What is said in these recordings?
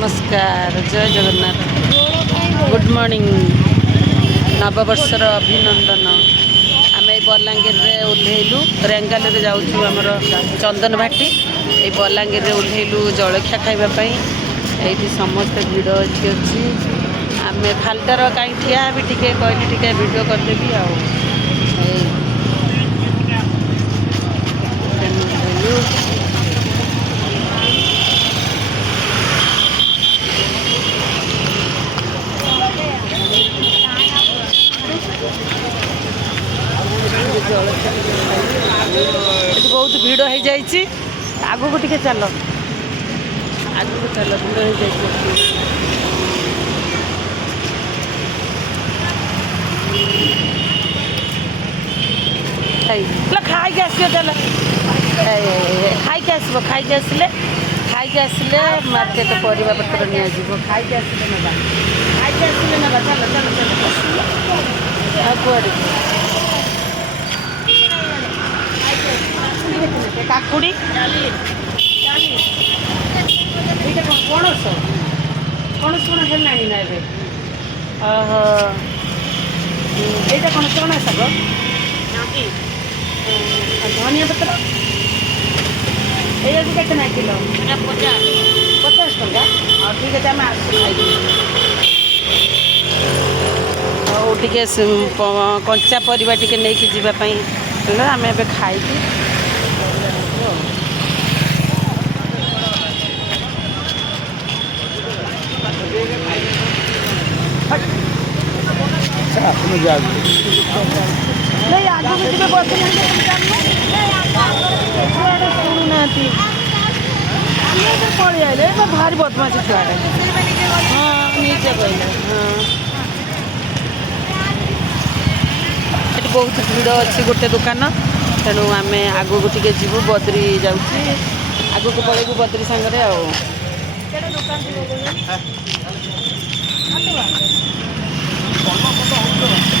नमस्कार जय Jagannath good morning नववर्षर अभिनंदन आम बलांगीर में ओह्लैलु रेंगाल जाऊँ आमर चंदन भाटी ये बलांगीर में ओह्लैलु जलखिया खावाई ये समस्त भिड़ अच्छी आम फाल्टार कहीं ठिया भी टे कहली टे भिड करदेवी बहुत भिड़ हो जाइए आगू को टिके चल आगू को चल भिड़ हो जाइए खाई आस चल खाई आसले मार्केट परिवा पत्र निजी खाई आसले ना चल चल चल कुआड़े काकुड़ी पणस पणस कौन है ना यहाँ कौन चना शाग धनिया पत्र ये केते ना किलो 50 टका हाँ ठीक है आम टे कंचा परिवा टे नहीं जावाई आम ए खाई नहीं आगे पड़े आए भारी बदमाश छुआटा हाँ निजे कहले हाँ ये बहुत भिड़ अच्छी गोटे दुकान तेणु आम आगू टे जीवु बद्री जाऊँ आगू को पड़ेबू बद्री सांगे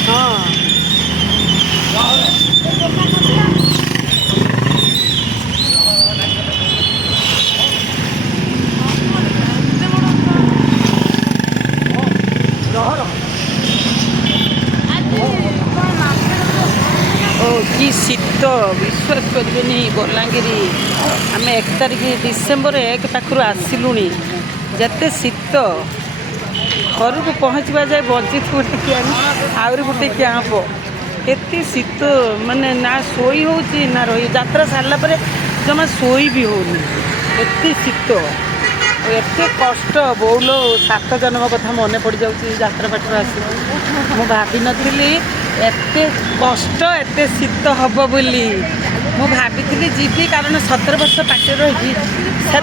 हाँ कि शीत विश्वास करें बलांगीर आम 1 तारिख डिसेम्बर 1 पाखु आसलु जिते शीत घर को पहुँचवा जाए बंची थे आहरी गोटे कैंप एत शीत माने ना शोई हो ना रही यात्रा सारा पर जमा शोई भी होनी एत शीत एत कष्ट बौल 7 जन्म कथा मन पड़ जाऊँगी यात्रा पाटर आस मु भाभी नी एत कष्ट एत शीत हम बोली मु भाभी जीवी कारण 17 वर्ष पाटे रही से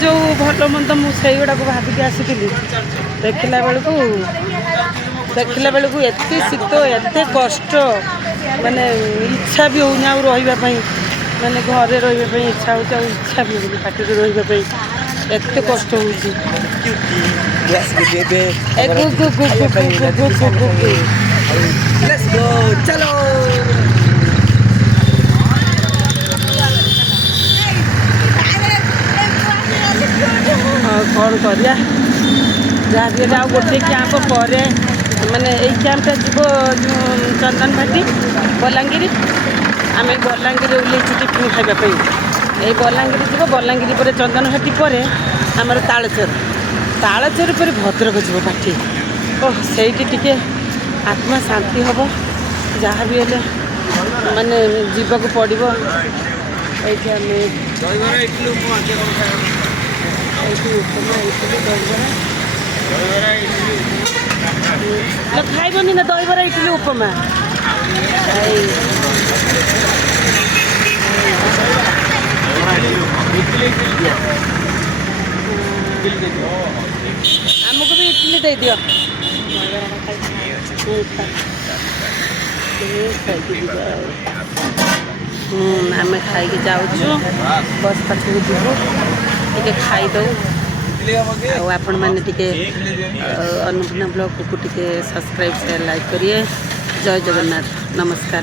जो भल मंद मुझे गुड़ा भाविक आसी देखला बेलू एत शीत एत कष्ट माने इच्छा भी होनी आ रही माने घरे रही इच्छा हो इच्छा भी होनी पाटे रही एत कष्ट चलो कौन कर जहाँ भी आ गोटे कैंप पर माने यही कैंपटा जीव चंदन भाटी बलांगीर आम बलांगीर ओह्लैचु टिफिन खावाई यही बलांगीर जीव बलांगीर पर चंदन भाटी पर आमर तालचेर पर भद्रक जीव पाठी ओह से आत्मा शांति हम जहाँ भी हेले माने जीवाक पड़ो खाइबनी ना दहीबरा इडली उपमा आमको भी इडली दे दियो आम खाई जाऊँ बस पाखक जीवु टे खाईदे आपण मैंने अन्नपूर्णा ब्लॉग को टे सब्सक्राइब शेयर लाइक करिए जय जगन्नाथ नमस्कार।